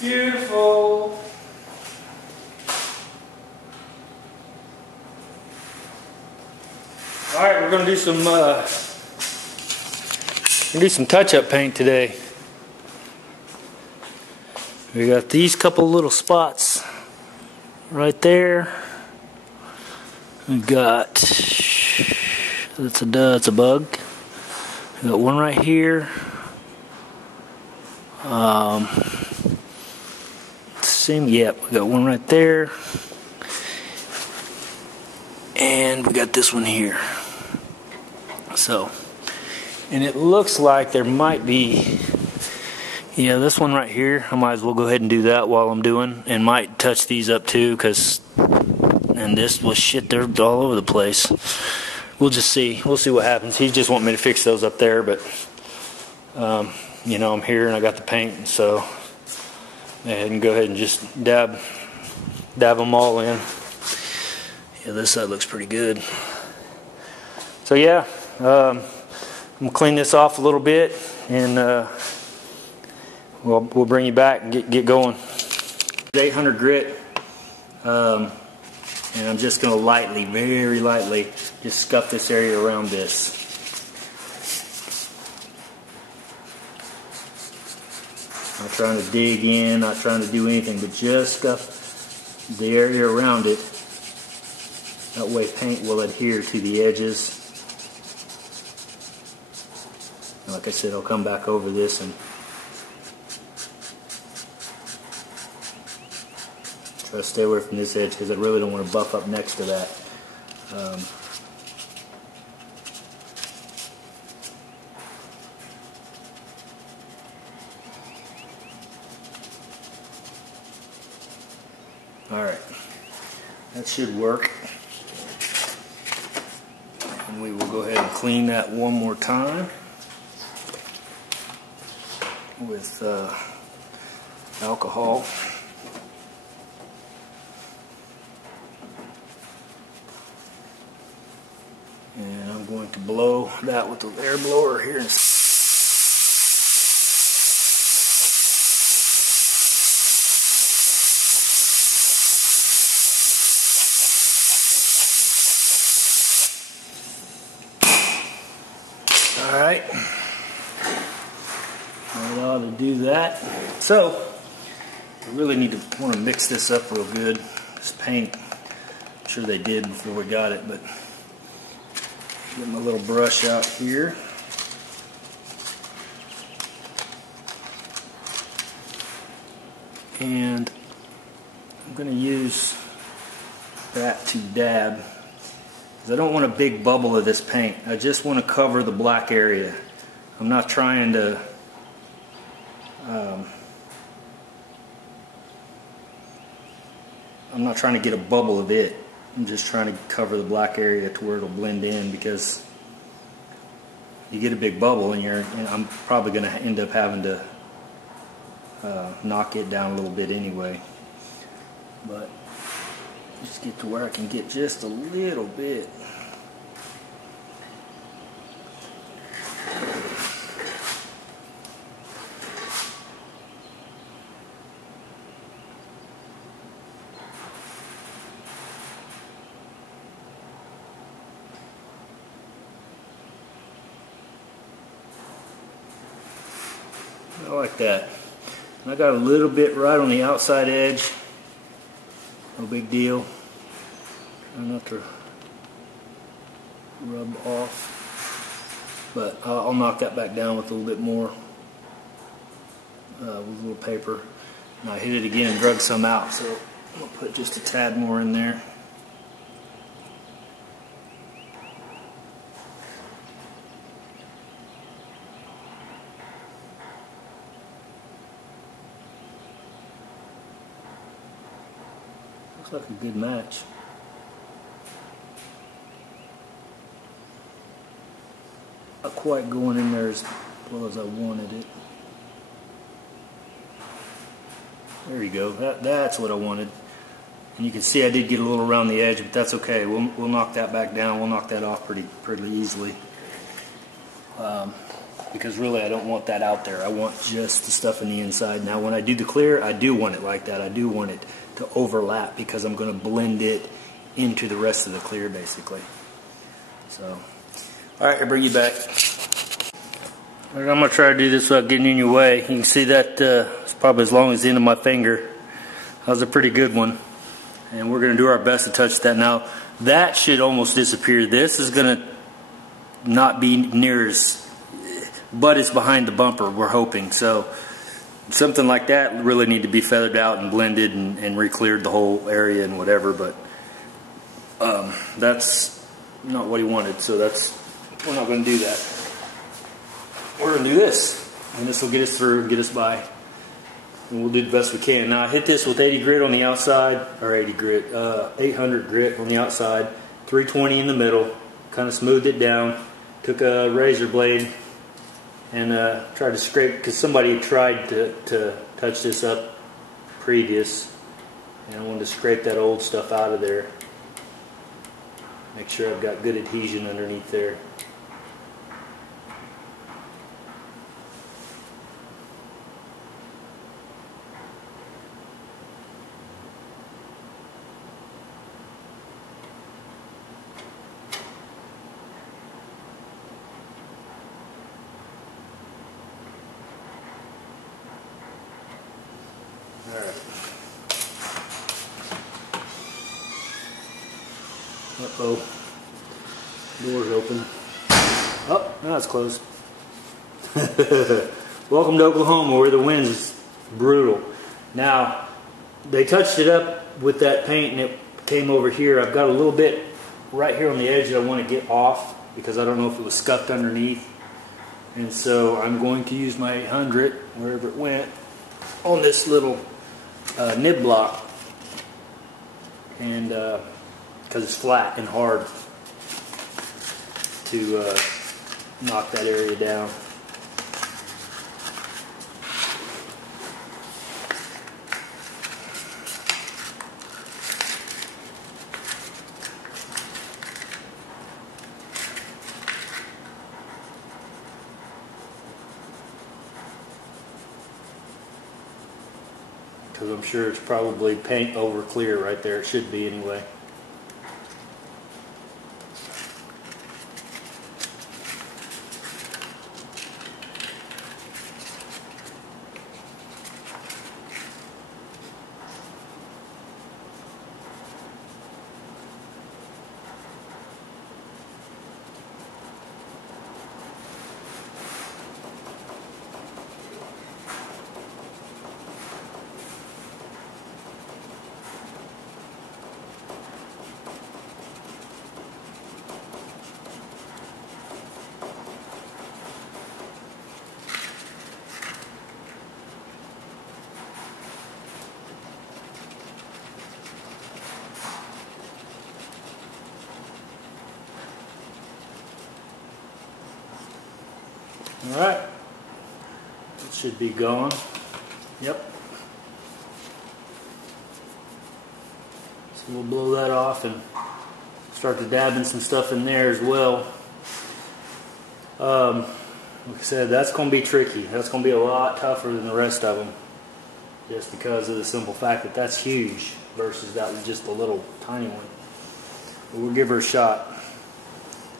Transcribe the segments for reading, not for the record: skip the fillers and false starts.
Beautiful. All right, we're gonna do some touch-up paint today. We got these couple little spots right there. We got that's a bug. We got one right here. Yep, we got one right there. And we got this one here. So, and it looks like there might be, yeah, this one right here. I might as well go ahead and do that while I'm doing, and might touch these up too, and this was shit, they're all over the place. We'll just see. We'll see what happens. He just want me to fix those up there, but you know, I'm here and I got the paint, so I can go ahead and just dab them all in. Yeah, this side looks pretty good. So yeah, I'm gonna clean this off a little bit, and we'll bring you back and get going. 800 grit, and I'm just gonna lightly, very lightly, just scuff this area around this. Not trying to dig in, not trying to do anything, but just scuff the area around it. That way paint will adhere to the edges. And like I said, I'll come back over this and try to stay away from this edge because I really don't want to buff up next to that. Alright, that should work. And we will go ahead and clean that one more time with alcohol. And I'm going to blow that with the air blower here. Alright, that ought to do that. So, I really want to mix this up real good. This paint, I'm sure they did before we got it, but get my little brush out here. And I'm going to use that to dab. I don't want a big bubble of this paint. I just want to cover the black area. I'm not trying to get a bubble of it. I'm just trying to cover the black area to where it'll blend in, because you get a big bubble and I'm probably going to end up having to knock it down a little bit anyway. But just get to where I can get just a little bit. I like that. And I got a little bit right on the outside edge. No big deal. Try not to rub off. But I'll knock that back down with a little bit more with a little paper. And I hit it again and drug some out, so I'll put just a tad more in there. Looks like a good match. Not quite going in there as well as I wanted it. There you go. That's what I wanted. And you can see I did get a little around the edge, but that's okay. We'll knock that back down. We'll knock that off pretty easily. because really I don't want that out there. I want just the stuff in the inside. Now when I do the clear, I do want it like that. I do want it to overlap because I'm going to blend it into the rest of the clear basically. So, alright, I'll bring you back. I'm going to try to do this without getting in your way. You can see that it's probably as long as the end of my finger. That was a pretty good one. And we're going to do our best to touch that. Now, that should almost disappear. This is going to not be near as, but it's behind the bumper, we're hoping. So, something like that really need to be feathered out and blended and re-cleared the whole area and whatever. But that's not what he wanted. So we're not going to do that. We're going to do this, and this will get us through and get us by, and we'll do the best we can. Now I hit this with 80 grit on the outside, or 80 grit, 800 grit on the outside, 320 in the middle, kind of smoothed it down, took a razor blade and tried to scrape, because somebody tried to touch this up previous, and I wanted to scrape that old stuff out of there, make sure I've got good adhesion underneath there. Uh-oh. Door's open. Oh, now it's closed. Welcome to Oklahoma, where the wind's brutal. Now, they touched it up with that paint and it came over here. I've got a little bit right here on the edge that I want to get off because I don't know if it was scuffed underneath. And so I'm going to use my 800, wherever it went, on this little nib block. And because it's flat and hard to knock that area down. Because I'm sure it's probably paint over clear right there. It should be anyway. Alright, it should be gone. Yep. So we'll blow that off and start to dab in some stuff in there as well. Like I said, that's going to be tricky. That's going to be a lot tougher than the rest of them. Just because of the simple fact that that's huge versus that was just a little tiny one. But we'll give her a shot.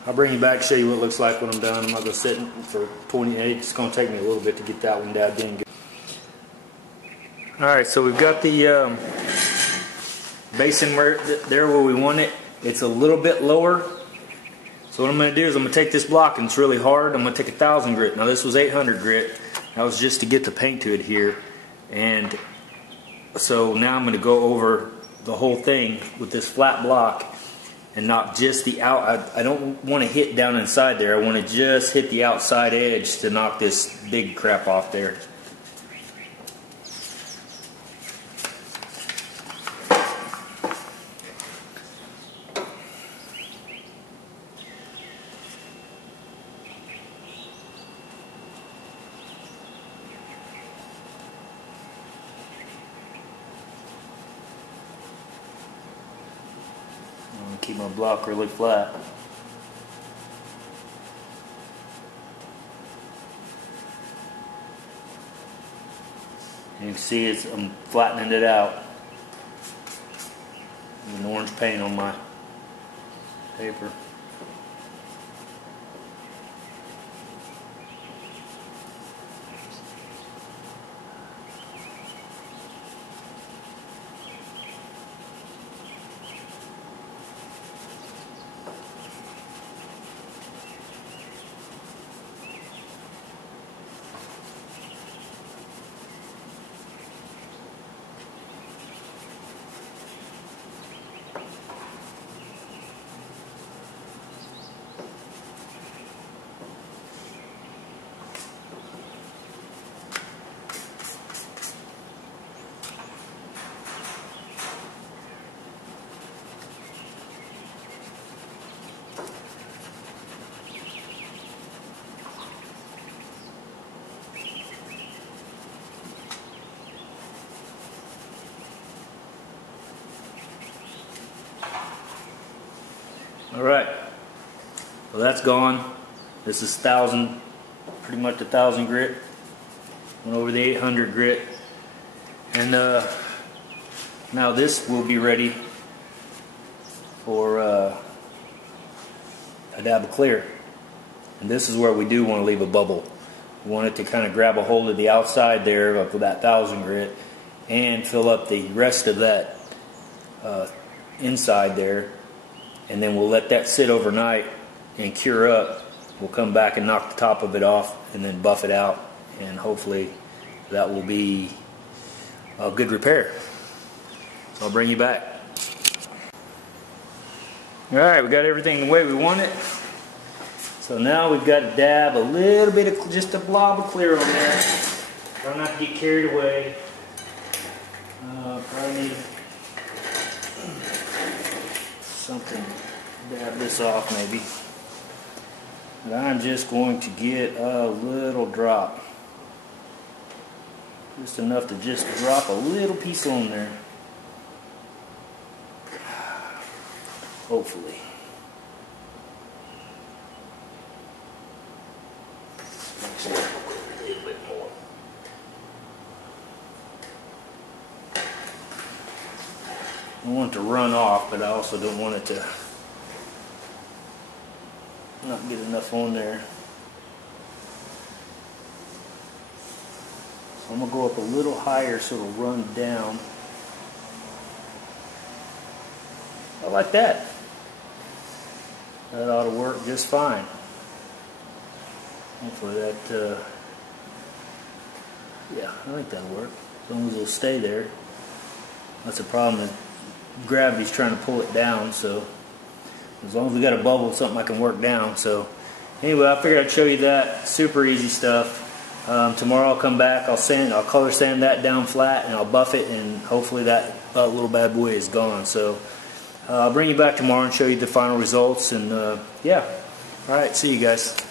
I'll bring you back and show you what it looks like when I'm done. I'm not going to sit for 28. It's going to take me a little bit to get that one dabbed in. Alright, so we've got the basin there where we want it. It's a little bit lower. So what I'm going to do is I'm going to take this block, and it's really hard. I'm going to take 1,000 grit. Now this was 800 grit. That was just to get the paint to adhere. And so now I'm going to go over the whole thing with this flat block. And not just the out. I don't want to hit down inside there. I want to just hit the outside edge to knock this big crap off there. Keep my block really flat. And you can see I'm flattening it out. An orange paint on my paper. Alright, well that's gone. This is 1,000, pretty much 1,000 grit. Went over the 800 grit. And now this will be ready for a dab of clear. And this is where we do want to leave a bubble. We want it to kind of grab a hold of the outside there of that 1,000 grit and fill up the rest of that inside there. And then we'll let that sit overnight and cure up. We'll come back and knock the top of it off and then buff it out, and hopefully that will be a good repair. So I'll bring you back. Alright, we got everything the way we want it. So now we've got to dab a little bit of, just a blob of clear on there. Try not to get carried away. Probably need something, dab this off maybe. And I'm just going to get a little drop. Just enough to just drop a little piece on there. Hopefully. Actually, a little bit more. I want it to run off, but I also don't want it to not get enough on there. So I'm going to go up a little higher so it'll run down. I like that. That ought to work just fine. Hopefully that, yeah, I think that'll work. As long as it'll stay there. That's the problem, is gravity's trying to pull it down, so as long as we got a bubble, something I can work down. So anyway, I figured I'd show you that. Super easy stuff. Tomorrow I'll come back, I'll color sand that down flat, and I'll buff it, and hopefully that little bad boy is gone. So I'll bring you back tomorrow and show you the final results, and yeah. Alright, see you guys.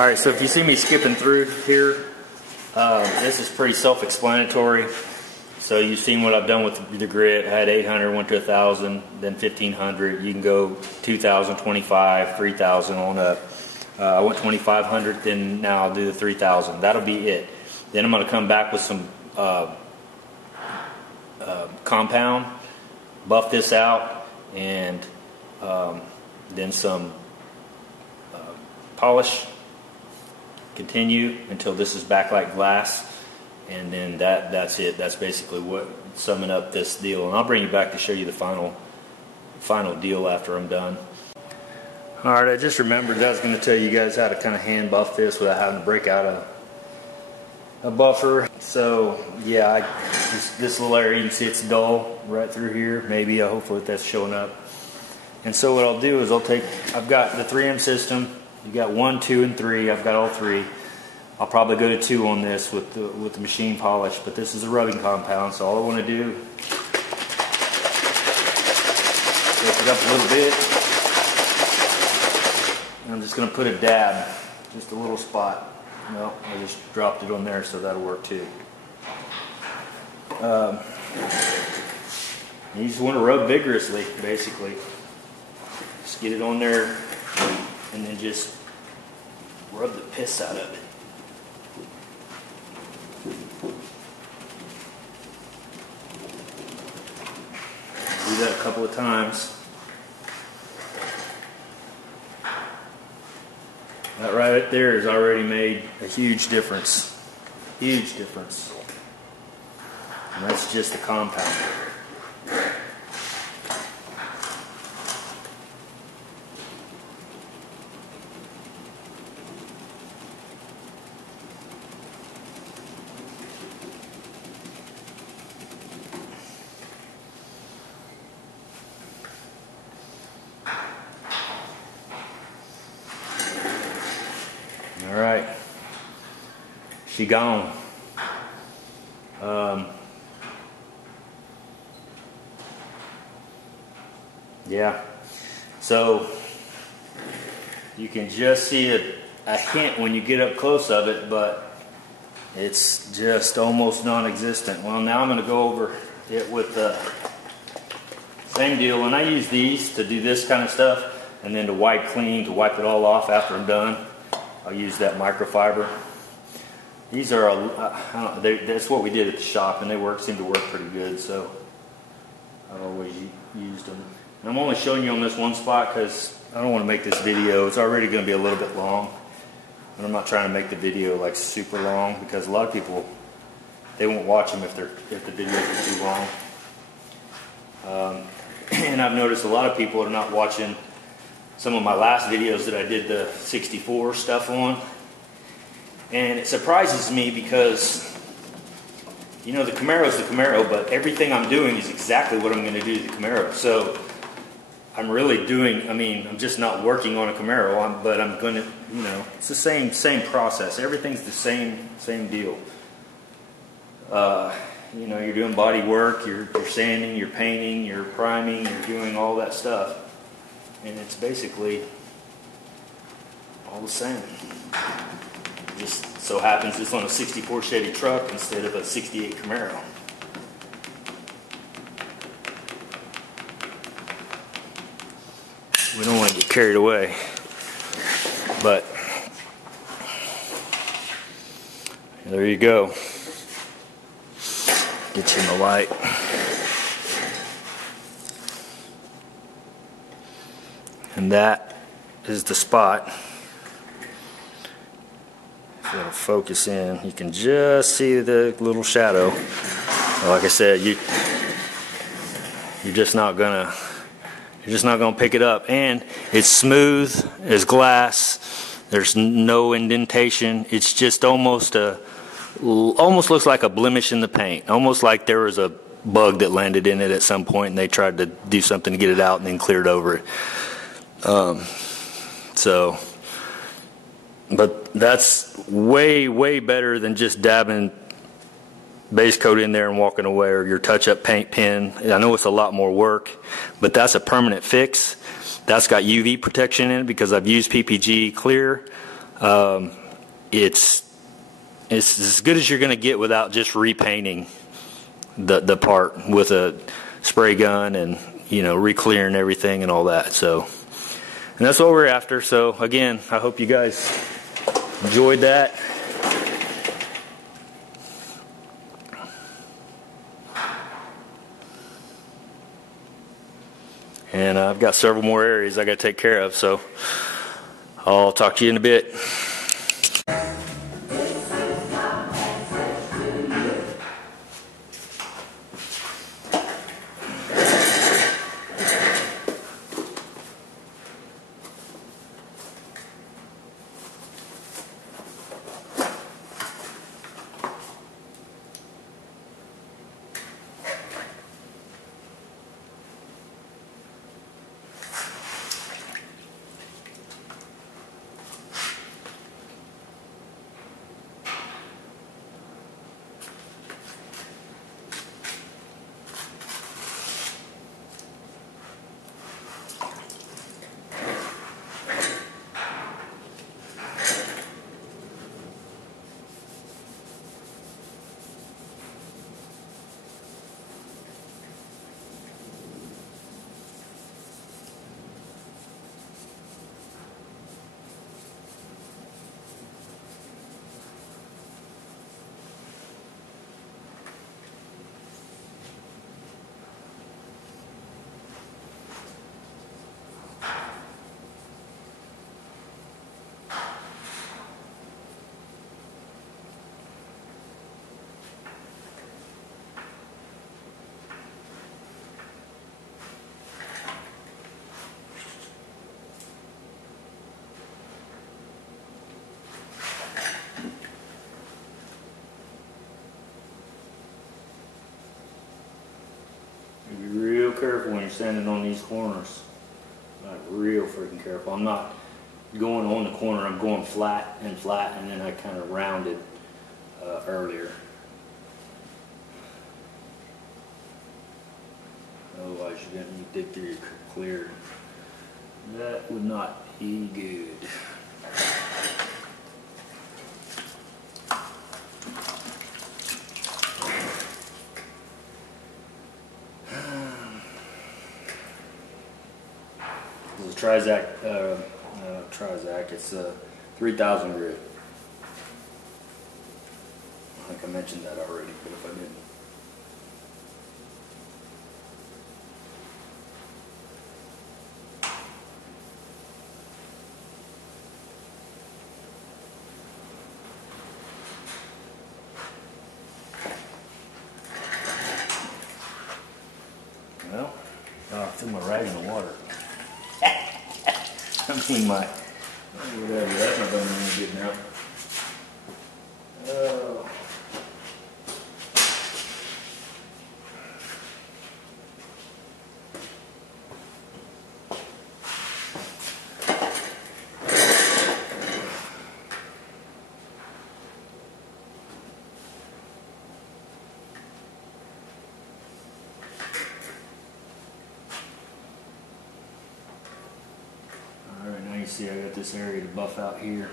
Alright, so if you see me skipping through here, this is pretty self-explanatory. So you've seen what I've done with the grit. I had 800, went to 1,000, then 1,500. You can go 2,000, 25, 3,000 on up. I went 2,500, then now I'll do the 3,000. That'll be it. Then I'm going to come back with some compound, buff this out, and then some polish. Continue until this is back like glass, and then that's it. That's basically what summing up this deal. And I'll bring you back to show you the final deal after I'm done. Alright, I just remembered that I was going to tell you guys how to kind of hand buff this without having to break out a buffer. So yeah, this little area, you can see it's dull right through here. Maybe, hopefully that's showing up. And so what I'll do is I've got the 3M system. You got 1, 2, and 3. I've got all 3. I'll probably go to 2 on this with the machine polish, but this is a rubbing compound, so all I want to do is lift it up a little bit. And I'm just going to put a dab, just a little spot. No, I just dropped it on there, so that'll work too. You just want to rub vigorously, basically. Just get it on there, and then just rub the piss out of it. Do that a couple of times. That right there has already made a huge difference. Huge difference. And that's just the compound. Alright, she gone. Yeah, so you can just see a hint when you get up close of it, but it's just almost non-existent. Well, now I'm going to go over it with the same deal, and I use these to do this kind of stuff, and then to wipe clean, to wipe it all off after I'm done. I'll use that microfiber. These are, that's what we did at the shop, and they seem to work pretty good, so I've always used them. And I'm only showing you on this one spot because I don't want to make this video. It's already going to be a little bit long, and I'm not trying to make the video like super long because a lot of people, they won't watch them if the videos are too long. And I've noticed a lot of people are not watching some of my last videos that I did the 64 stuff on. And it surprises me because, you know, the Camaro's the Camaro, but everything I'm doing is exactly what I'm going to do to the Camaro. So I'm really doing, I'm just not working on a Camaro, but I'm going to, you know, it's the same process. Everything's the same deal. You know, you're doing body work, you're sanding, you're painting, you're priming, you're doing all that stuff. And it's basically all the same. It just so happens it's on a 64 Chevy truck instead of a 68 Camaro. We don't want to get carried away, but there you go. Get you in the light. And that is the spot. If it'll focus in, you can just see the little shadow. Like I said, you're just not gonna pick it up, and it's smooth as glass. There's no indentation. It's just almost looks like a blemish in the paint, almost like there was a bug that landed in it at some point and they tried to do something to get it out and then cleared over it. But that's way better than just dabbing base coat in there and walking away, or your touch-up paint pen. I know it's a lot more work, but that's a permanent fix. That's got UV protection in it because I've used PPG clear. It's as good as you're going to get without just repainting the part with a spray gun and, you know, re-clearing everything and all that. So, and that's what we're after. So again, I hope you guys enjoyed that. And I've got several more areas I got to take care of, so I'll talk to you in a bit. Be real careful when you're standing on these corners. Like real freaking careful. I'm not going on the corner, I'm going flat, and then I kind of rounded earlier. Otherwise you're going to dig through your clear. That would not be good. This is a Trizact, it's a 3000 grit. I think I mentioned that already, but if I didn't. Well, I threw my rag in the water. I mean whatever, that's not going to be any good now. You see I got this area to buff out here,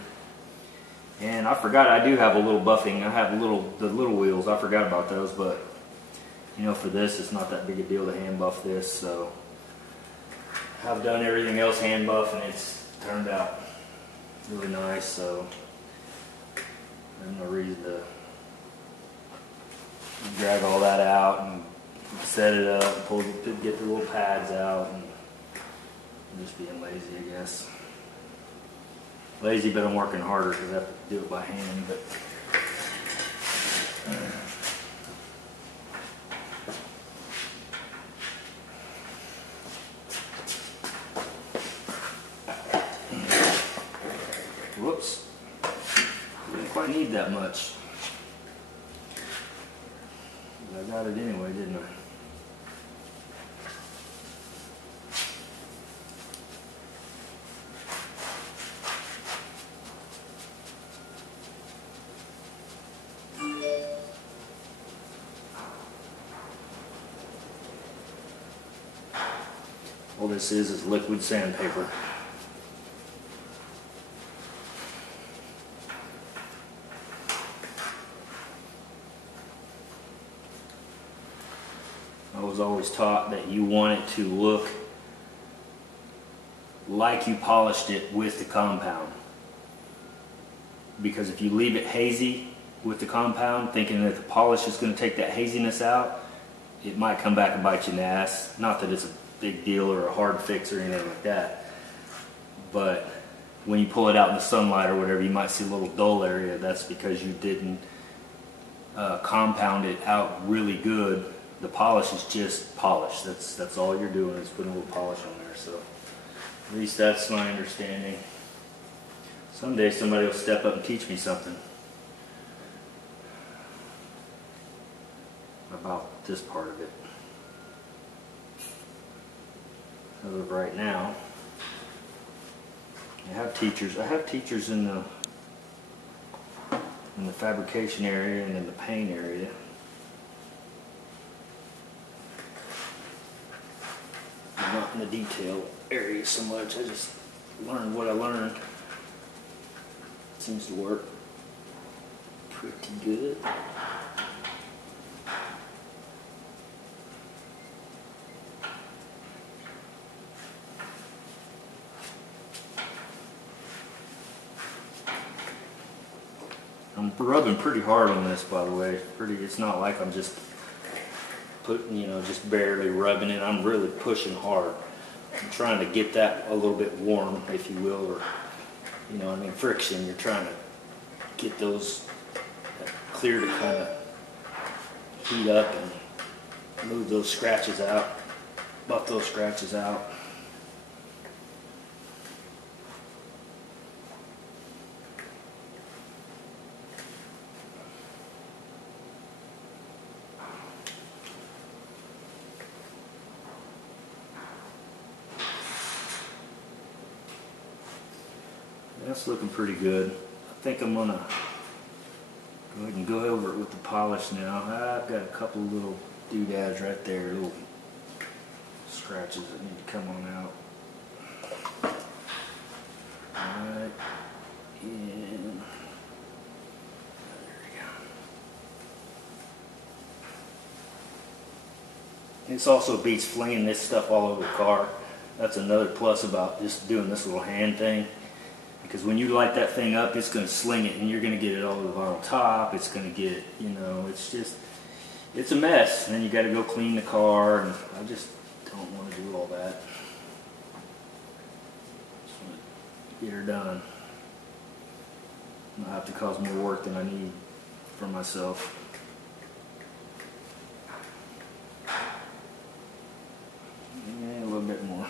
and I forgot I do have a little buffing. I have the little wheels. I forgot about those, but you know, for this it's not that big a deal to hand buff this. So I've done everything else hand buff, and it's turned out really nice. So there's no reason to drag all that out and set it up, get the little pads out, and I'm just being lazy, I guess. Lazy, but I'm working harder because I have to do it by hand. But whoops, didn't quite need that much. But I got it anyway, didn't I? All this is liquid sandpaper. was always taught that you want it to look like you polished it with the compound. Because if you leave it hazy with the compound, thinking that the polish is going to take that haziness out, it might come back and bite you in the ass. Not that it's a big deal or a hard fix or anything like that, but when you pull it out in the sunlight or whatever, you might see a little dull area. That's because you didn't compound it out really good. The polish is just polish. That's all you're doing is putting a little polish on there. So at least that's my understanding. Someday somebody will step up and teach me something about this part of it. As of right now, I have teachers in the fabrication area and in the paint area. I'm not in the detail area so much. I just learned what I learned. Seems to work pretty good. I'm rubbing pretty hard on this, by the way. It's not like I'm just just barely rubbing it. I'm really pushing hard. I'm trying to get that a little bit warm, if you will, or friction. You're trying to get those clear to kind of heat up and move those scratches out, buff those scratches out. That's looking pretty good. I think I'm gonna go ahead and go over it with the polish now. I've got a couple of little doodads right there, little scratches that need to come on out. Alright, and there we go. This also beats flinging this stuff all over the car. That's another plus about just doing this little hand thing. Because when you light that thing up, it's going to sling it and you're going to get it all over on top. It's going to get, it's a mess. And then you got to go clean the car, and I just don't want to do all that. Just want to get her done. I'll have to cause more work than I need for myself. Yeah, a little bit more.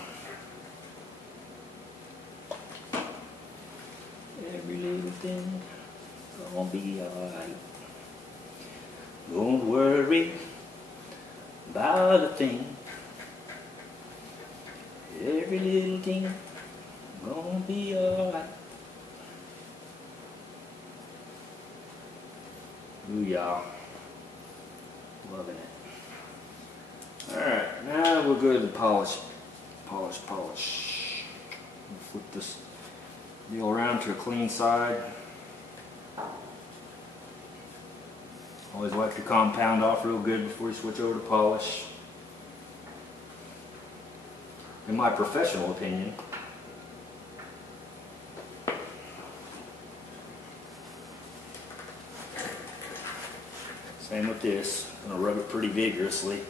Every little thing gonna be alright. Don't worry about a thing. Every little thing gonna be alright. Ooh, y'all. Loving it. Alright, now we'll go to the polish. Polish. We'll flip this deal around to a clean side. Always wipe your compound off real good before you switch over to polish. In my professional opinion. Same with this. I'm going to rub it pretty vigorously.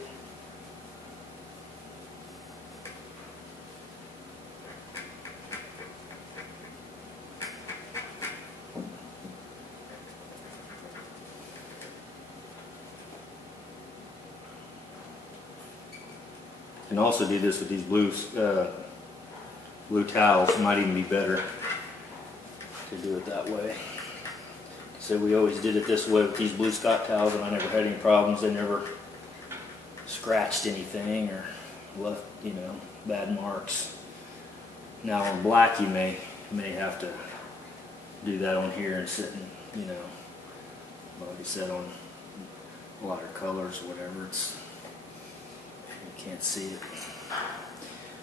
You can also do this with these blue towels. It might even be better to do it that way. So we always did it this way with these blue Scott towels, and I never had any problems. They never scratched anything or left, bad marks. Now on black, you may have to do that on here and sit and, like I said, on lighter colors or whatever. You can't see it.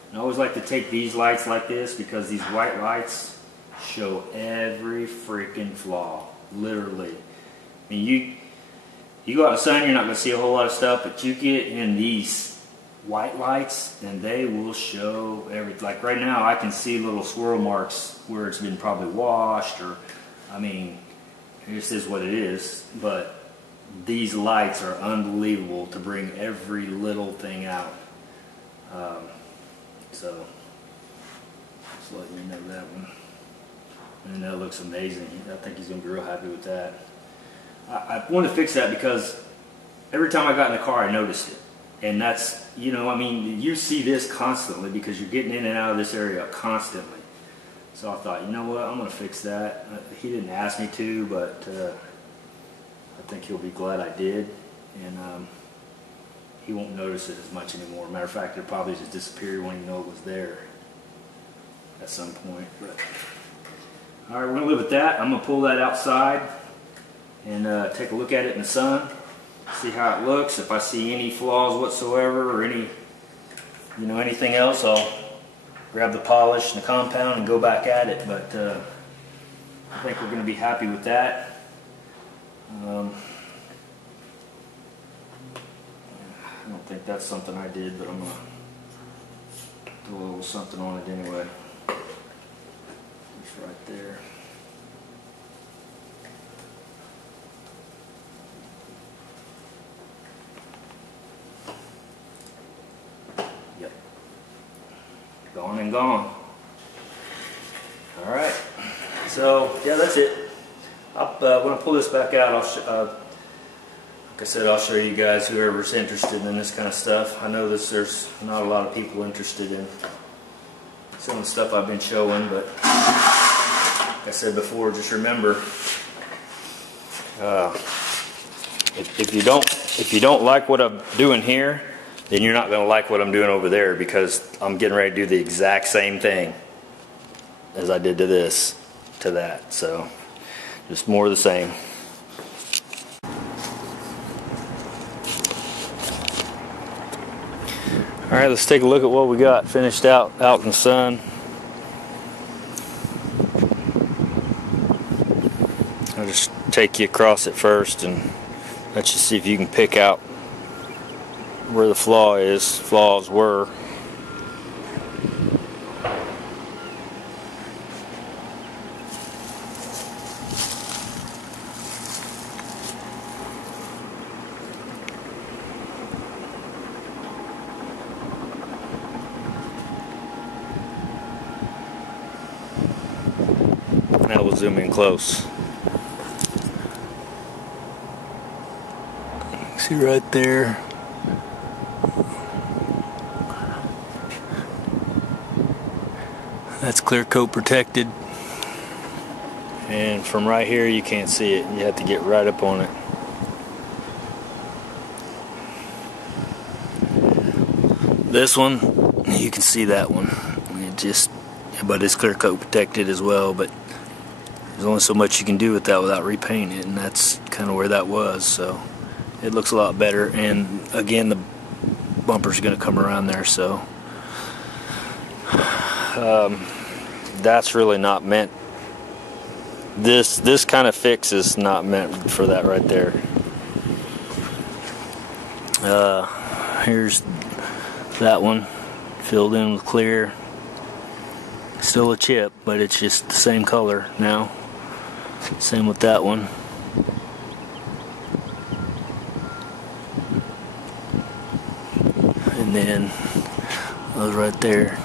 And I always like to take these lights like this because these white lights show every freaking flaw, literally. I mean, you go out in the sun, you're not going to see a whole lot of stuff, but you get in these white lights, and they will show everything. Like right now, I can see little swirl marks where it's been probably washed, or, I mean, this is what it is, but these lights are unbelievable to bring every little thing out. So, just letting you know that one. And that looks amazing. I think he's going to be real happy with that. I want to fix that because every time I got in the car, I noticed it. And that's, you know, I mean, you see this constantly because you're getting in and out of this area constantly. So I thought, you know what, I'm going to fix that. He didn't ask me to, but I think he'll be glad I did. And he won't notice it as much anymore. Matter of fact, it probably just disappeared. Won't even know it was there at some point. But all right, we're going to leave it at that. I'm going to pull that outside and take a look at it in the sun, see how it looks. If I see any flaws whatsoever or any, you know, anything else, I'll grab the polish and the compound and go back at it. But I think we're going to be happy with that. I don't think that's something I did, but I'm going to do a little something on it anyway. It's right there. Yep. Gone and gone. Alright. So, yeah, that's it. When I pull this back out, like I said, I'll show you guys, whoever's interested in this kind of stuff. I know there's not a lot of people interested in some of the stuff I've been showing, but like I said before, just remember, if you don't like what I'm doing here, then you're not going to like what I'm doing over there, because I'm getting ready to do the exact same thing as I did to this, to that. So just more of the same. Alright, let's take a look at what we got finished out in the sun. I'll just take you across it first and let you see if you can pick out where the flaws were. Now we'll zoom in close. See right there. That's clear coat protected. And from right here you can't see it. You have to get right up on it. This one, you can see that one. But it's clear coat protected as well, but there's only so much you can do with that without repainting it, and that's kind of where that was. So it looks a lot better, and again, the bumper's going to come around there, so that's really not meant. This kind of fix is not meant for that right there. Here's that one filled in with clear. Still a chip, but it's just the same color now. Same with that one. And then those right there,